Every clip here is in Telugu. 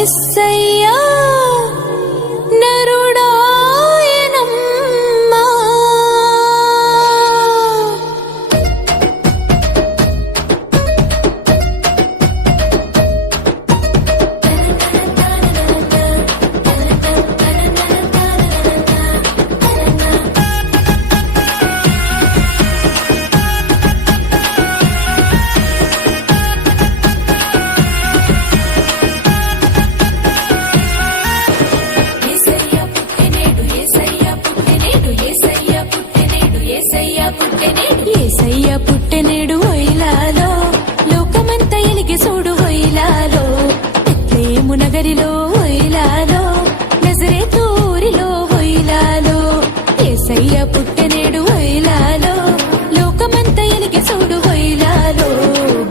యేసయ్యా నరుడాయనమ్మా యేసయ్య పుట్టెనేడు వైలాలో లోకమంత ఎలిగి చూడు వైలాలో బెత్లెహేము నగరిలో వైలాలో నజరేతు ఊరిలో వైలాలో యేసయ్య పుట్టెనేడు వైలాలో లోకమంత ఎలిగి చూడు వైలాలో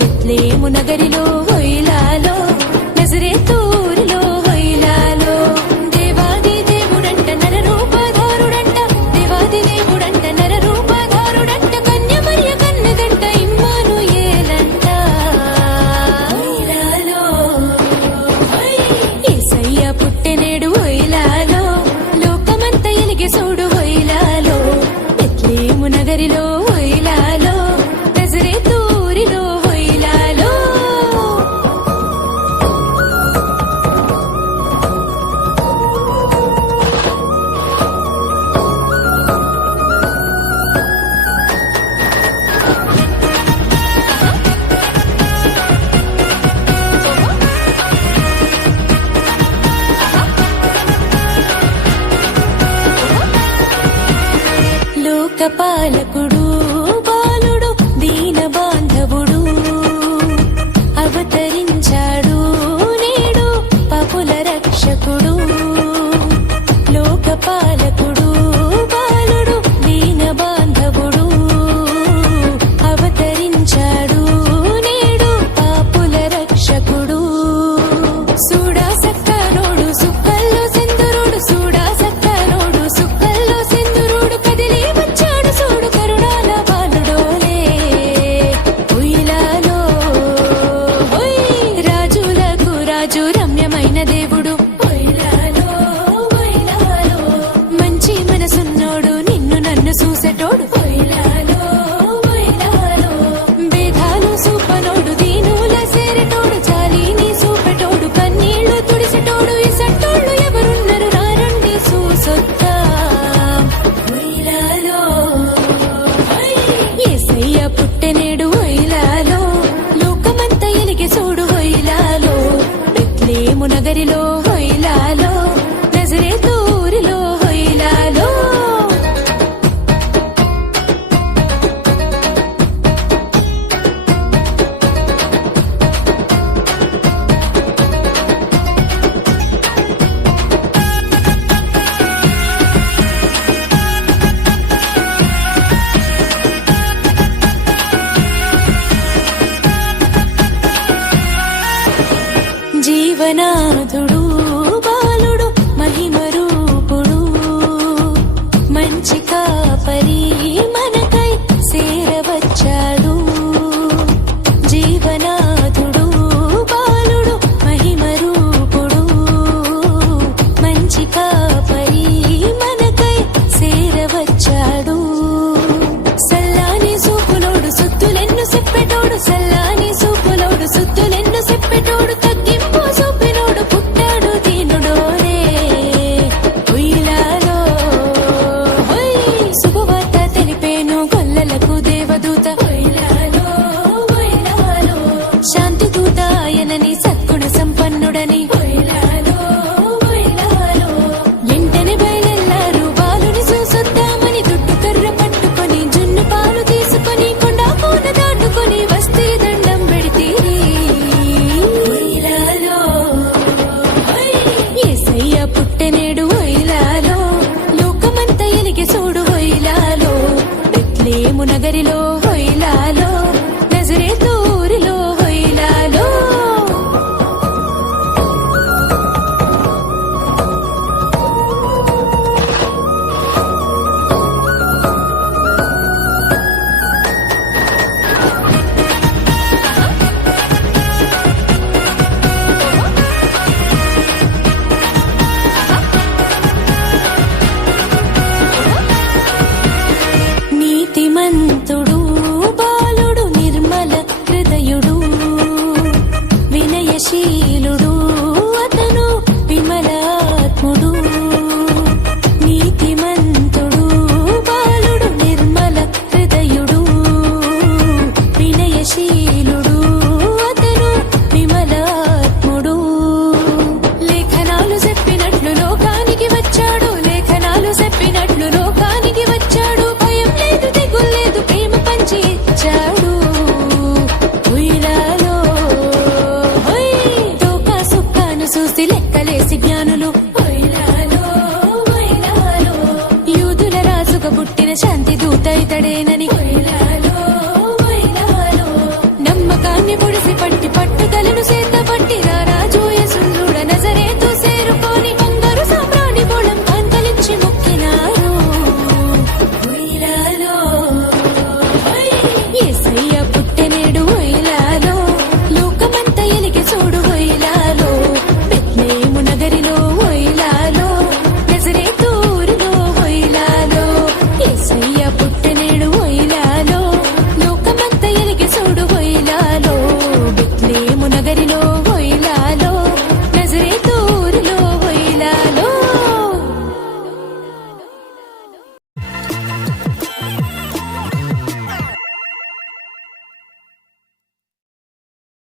బెత్లెహేము నగరిలో వైలాలో నజరేతు ఊరిలో వైలాలో దేవాది దేవుడంట నరరూపధారుడంట దేవాది దేవుడంట నరరూపధారుడంట కన్యమర్య కన్నదంట ఇమ్మానుయేలంట వైలాలో యేసయ్య పుట్టెనేడు వైలాలో లోకమంత ఎలిగి చూడు వైలాలో బెత్లెహేము నగరిలో వైలాలో నజరేతు ఊరిలో వైలాలో లోకపాలకుడు బాలుడు దీన బాంధవుడు అవతరించాడు నేడు పాపుల రక్షకుడు లోకపాలకుడు బాలుడు దీన బాంధవుడు అవతరించాడు నేడు పాపుల రక్షకుడు సూడా సక్కనోడు సుక్కల్లో సింధురుడు సూడా సక్కనోడు సుక్కల్లో సింధురుడు కదిలి వచ్చాడు చూడు కరుణాల బాలుడోలే ఉయ్యాలో రాజులకు రాజు రమ్యమైన దేవుడు ఉయ్యాలో మంచి మనసున్నోడు నిన్ను నన్ను చూసేటోడు ఉయ్యాలో భేదాలు చూపనోడు దీనుల సేరటోడు జాలిని చూపెటోడు కన్నీళ్లు తుడిసెటోడు ఇసట్టోళ్ళు ఎవరున్నారు రారండి చూసొత్తా వైలాలో యేసయ్య పుట్టెనేడు వైలాలో లోకమంత ఎలిగి చూడు వైలాలో బెత్లెహేము నగరిలో వైలాలో నజరేతు ఊరిలో వైలాలో జీవనాథుడు బాలుడు మహిమ రూపుడు మంచి కాపరి మనకై సేరవచ్చాడు జీవనాథుడు బాలుడు మహిమ రూపుడు మంచి కాపరి మనకై సేరవచ్చాడు సల్లాని సూపులోడు సుత్తులెన్ను చెప్పెటోడు సల్లాని సూపులోడు సుత్తులెన్ను చెప్పెటోడు తగ్గింపు చూపినోడు పుట్టాడు దీనుడోరే ఉయ్యాలో శుభవార్త తెలిపేను గొల్లలకు దేవదూత ఉయ్యాలో శాంతి దూత ఆయనని సద్గుణ సంపన్నుడని ఉయ్యాలో వెంటనే బయలెల్లారు బాలుని చూసొద్దామని దుడ్డు కర్ర పట్టుకొని జున్ను పాలు తీసుకొని కొండా కోన దాటుకొని వస్తే దండం పెడితీరి యేసయ్య పుట్టెనేడు వైలాలో లోకమంత ఎలిగి చూడు వైలాలో బెత్లెహేము నగరిలో వైలాలో నజరేతు ఊరిలో వైలాలో పుట్టిన శాంతి దూత ఇతడేనని